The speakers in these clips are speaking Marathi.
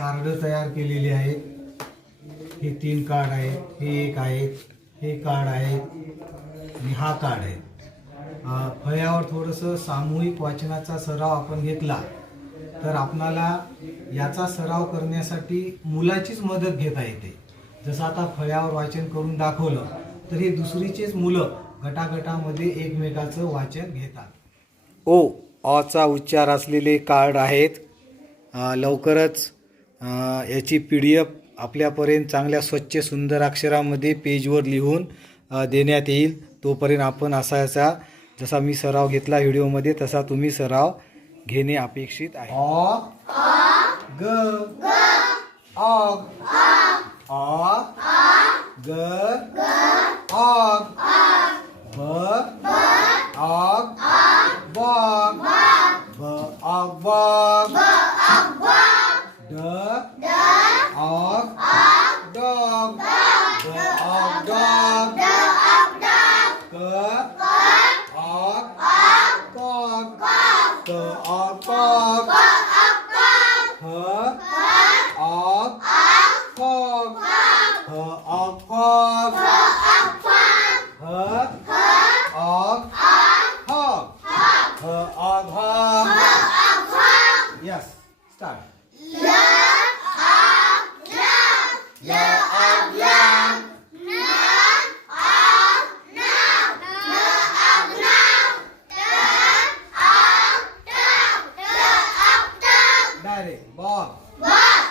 कार्ड तयार केलेली आहेत. हे 3 कार्ड आहेत, हे एक आहेत, हे कार्ड आहेत आणि हा कार्ड आहे. फळ्यावर थोडंसं सामूहिक वाचनाचा सराव आपण घेतला तर आपणाला याचा सराव करण्यासाठी मुलाचीच मदत घेता येते. जसं आता फळ्यावर वाचन करून दाखवलं तर हे दुसरीचेच मुलं गटागटामध्ये एकमेकाचं वाचन घेतात. ओ अचा उच्चार असलेले कार्ड आहेत. लवकरच याची PDF आपल्यापर्यंत चांगल्या स्वच्छ सुंदर अक्षरामध्ये पेजवर लिहून देण्यात येईल. तोपर्यंत आपण असा जसा मी सराव घेतला व्हिडिओमध्ये तसा तुम्ही सराव घेणे अपेक्षित आहे. अ ग ऑग ऑग ग ऑग ब ऑग बॉग ब ऑग बॉग ड ऑग डॉग ड ऑग डॉग क ऑग कॉग क ऑग कॉग ह ऑग कॉग ह ऑग कॉग ह ऑग हॉग ह og hog. Yes start. Direct. Bog.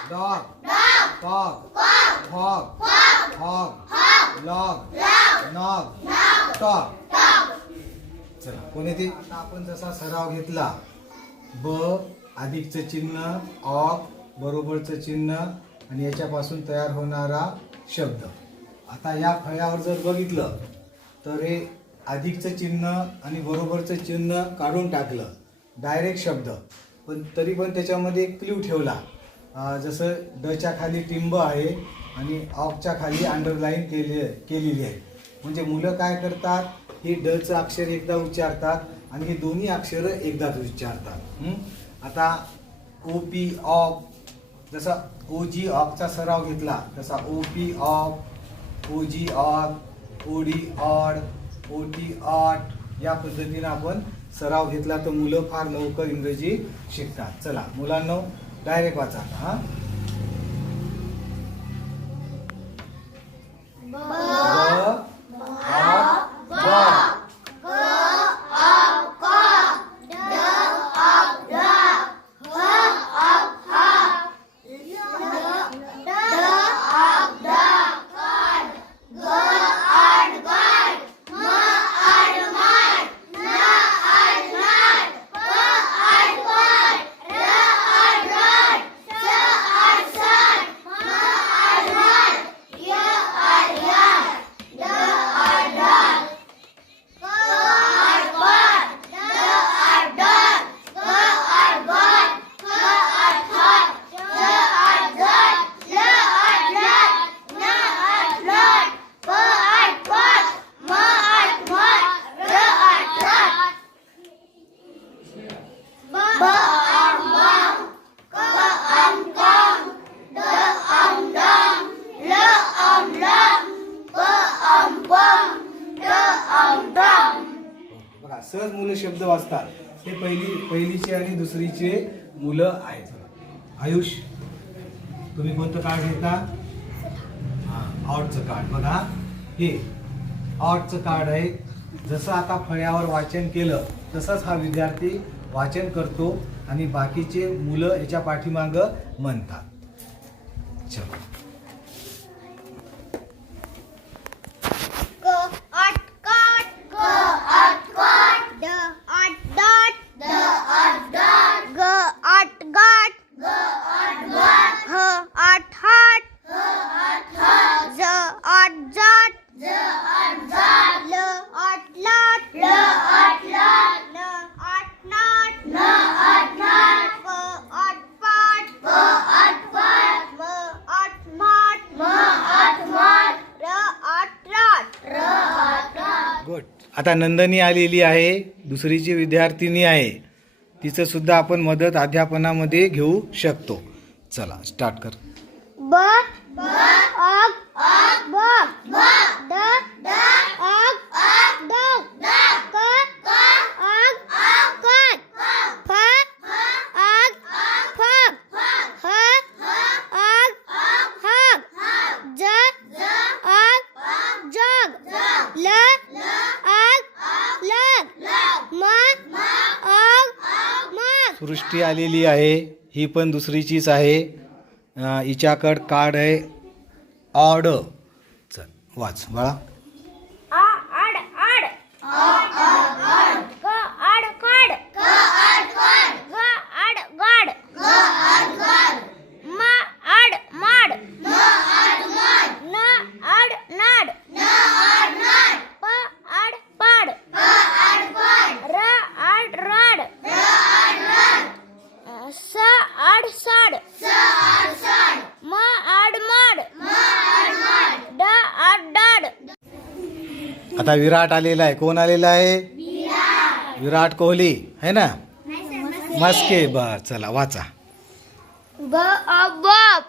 Dog. Fog. Hog. Hog. Log. Nog. Talk. चला कोणी ते आपण जसा सराव घेतला ब अधिकचं चिन्ह ऑग बरोबरचं चिन्ह आणि याच्यापासून तयार होणारा शब्द. आता या फळ्यावर जर बघितलं तर हे अधिकचं चिन्ह आणि बरोबरचं चिन्ह काढून टाकलं डायरेक्ट शब्द. पण तरी पण त्याच्यामध्ये एक क्ल्यू ठेवला. जसं डच्या खाली टिंब आहे आणि ऑगच्या खाली अंडरलाईन केलेली आहे. म्हणजे मुलं काय करतात हे डचं अक्षर एकदा उच्चारतात आणि हे दोन्ही अक्षरं एकदाच उच्चारतात. आता OP ऑग जसा OG ऑगचा सराव घेतला तसा OP og OG og OD od OT ot या पद्धतीने आपण सराव घेतला तर मुलं फार लवकर इंग्रजी शिकतात. चला मुलांनो डायरेक्ट वाचा. हा सहज मुलं शब्द वाचतात. हे पहिलीचे आणि दुसरीचे मुलं आहेत. आयुष तुम्ही कोणतं कार्ड घेता? ऑडचं कार्ड. बघा हे ऑडचं कार्ड आहे. जसं आता फळ्यावर वाचन केलं तसंच हा विद्यार्थी वाचन करतो आणि बाकीचे मुलं याच्या पाठीमागं म्हणतात. चलो आता नंदनी आलेली आहे, दुसरीची विद्यार्थिनी आहे. तिचं सुद्धा आपण मदत अध्यापनामध्ये घेऊ शकतो. चला स्टार्ट कर. ब अग ब ड अग ड क अग कट फ अग फ ह अग हग ज अग जग ल अग लग म अग मग. सृष्टी आलेली आहे, ही पण दुसरीचीच आहे. हिच्याकड कार्ड आहे ऑड. चल वाच बाळा. आ आड आड क आड काड ग आड गाड म आड माड न आड नाड प आड पाड र आड राड स आड साड म आड माड ड आड डाड. आता विराट आलेला आहे. कोण आलेला आहे? विराट कोहली है ना. मस्के बर. चला वाचा. ब अ बब